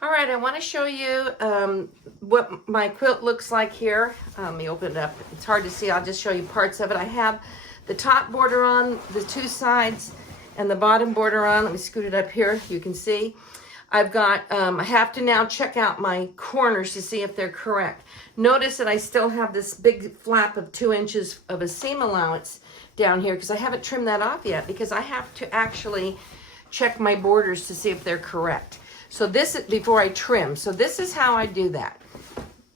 All right, I want to show you what my quilt looks like here. Let me open it up. It's hard to see. I'll just show you parts of it. I have the top border on, the two sides, and the bottom border on. Let me scoot it up here. You can see. I've got, I have to now check out my corners to see if they're correct. Notice that I still have this big flap of 2 inches of a seam allowance down here because I haven't trimmed that off yet because I have to actually check my borders to see if they're correct. So this is before I trim. So this is how I do that.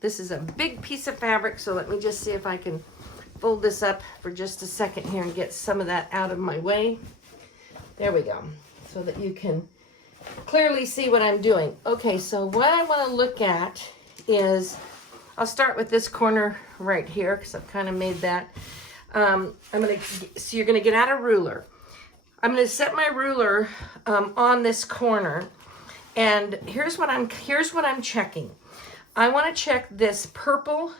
This is a big piece of fabric. So let me just see if I can fold this up for just a second here and get some of that out of my way. There we go. So that you can clearly see what I'm doing. Okay, so what I want to look at is, I'll start with this corner right here because I've kind of made that. So you're going to get out a ruler. I'm going to set my ruler on this corner. And here's what I'm checking. I want to check this purple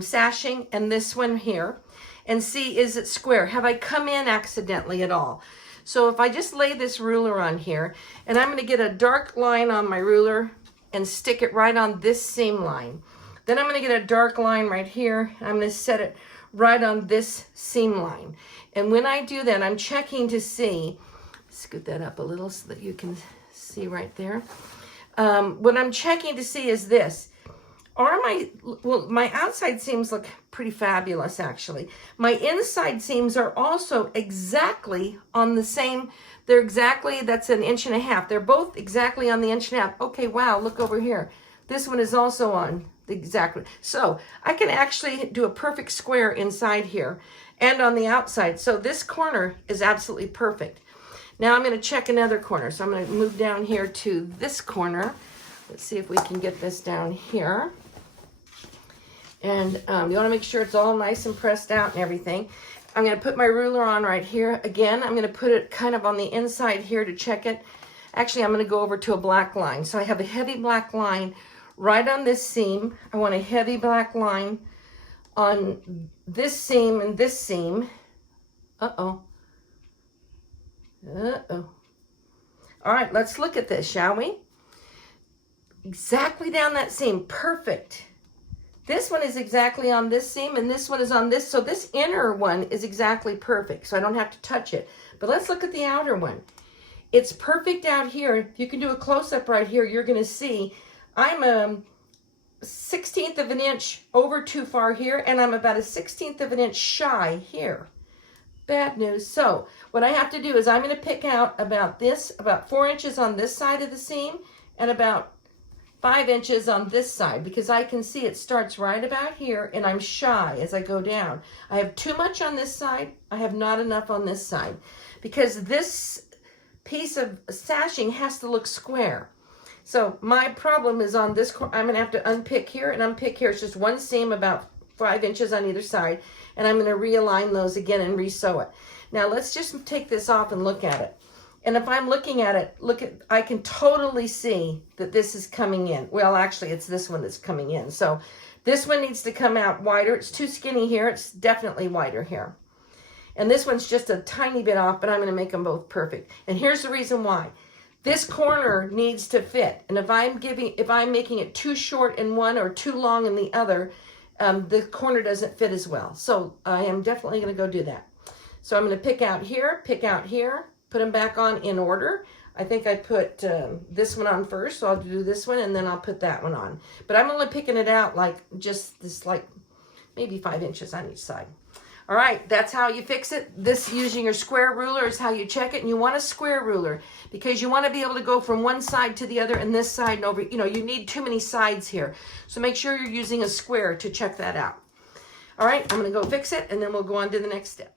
sashing and this one here and see, is it square? Have I come in accidentally at all? So if I just lay this ruler on here, and I'm going to get a dark line on my ruler and stick it right on this seam line. Then I'm going to get a dark line right here. I'm going to set it right on this seam line. And when I do that, I'm checking to see, scoot that up a little so that you can see right there. What I'm checking to see is this. My outside seams look pretty fabulous, actually. My inside seams are also exactly on the same, that's 1.5 inches. They're both exactly on the 1.5 inches. Okay, wow, look over here. This one is also on exactly. So I can actually do a perfect square inside here and on the outside. So this corner is absolutely perfect. Now I'm going to check another corner. So I'm going to move down here to this corner. Let's see if we can get this down here. And you want to make sure it's all nice and pressed out and everything. I'm going to put my ruler on right here. Again, I'm going to put it kind of on the inside here to check it. Actually, I'm going to go over to a black line. So I have a heavy black line right on this seam. I want a heavy black line on this seam and this seam. Uh-oh. Uh-oh. All right, let's look at this, shall we? Exactly down that seam. Perfect. This one is exactly on this seam, and this one is on this. So this inner one is exactly perfect, so I don't have to touch it. But let's look at the outer one. It's perfect out here. If you can do a close-up right here, you're going to see I'm a 1/16 of an inch over too far here, and I'm about a 1/16 of an inch shy here. Bad news. So what I have to do is I'm going to pick out about 4 inches on this side of the seam and about 5 inches on this side, because I can see it starts right about here and I'm shy as I go down. I have too much on this side. I have not enough on this side, because this piece of sashing has to look square. So my problem is on this corner. I'm going to have to unpick here and unpick here. It's just one seam about 5 inches on either side, and I'm going to realign those again and resew it. Now let's just take this off and look at it. And if I'm looking at it, I can totally see that this is coming in. Well, actually, it's this one that's coming in. So this one needs to come out wider. It's too skinny here. It's definitely wider here. And this one's just a tiny bit off, but I'm going to make them both perfect. And here's the reason why. This corner needs to fit. And if I'm making it too short in one or too long in the other, the corner doesn't fit as well. So I am definitely going to go do that. So I'm going to pick out here, put them back on in order. I think I put this one on first, so I'll do this one and then I'll put that one on. But I'm only picking it out like just this, like maybe 5 inches on each side. All right, that's how you fix it. This, using your square ruler, is how you check it. And you want a square ruler because you want to be able to go from one side to the other and this side and over. You know, you need too many sides here. So make sure you're using a square to check that out. All right, I'm going to go fix it and then we'll go on to the next step.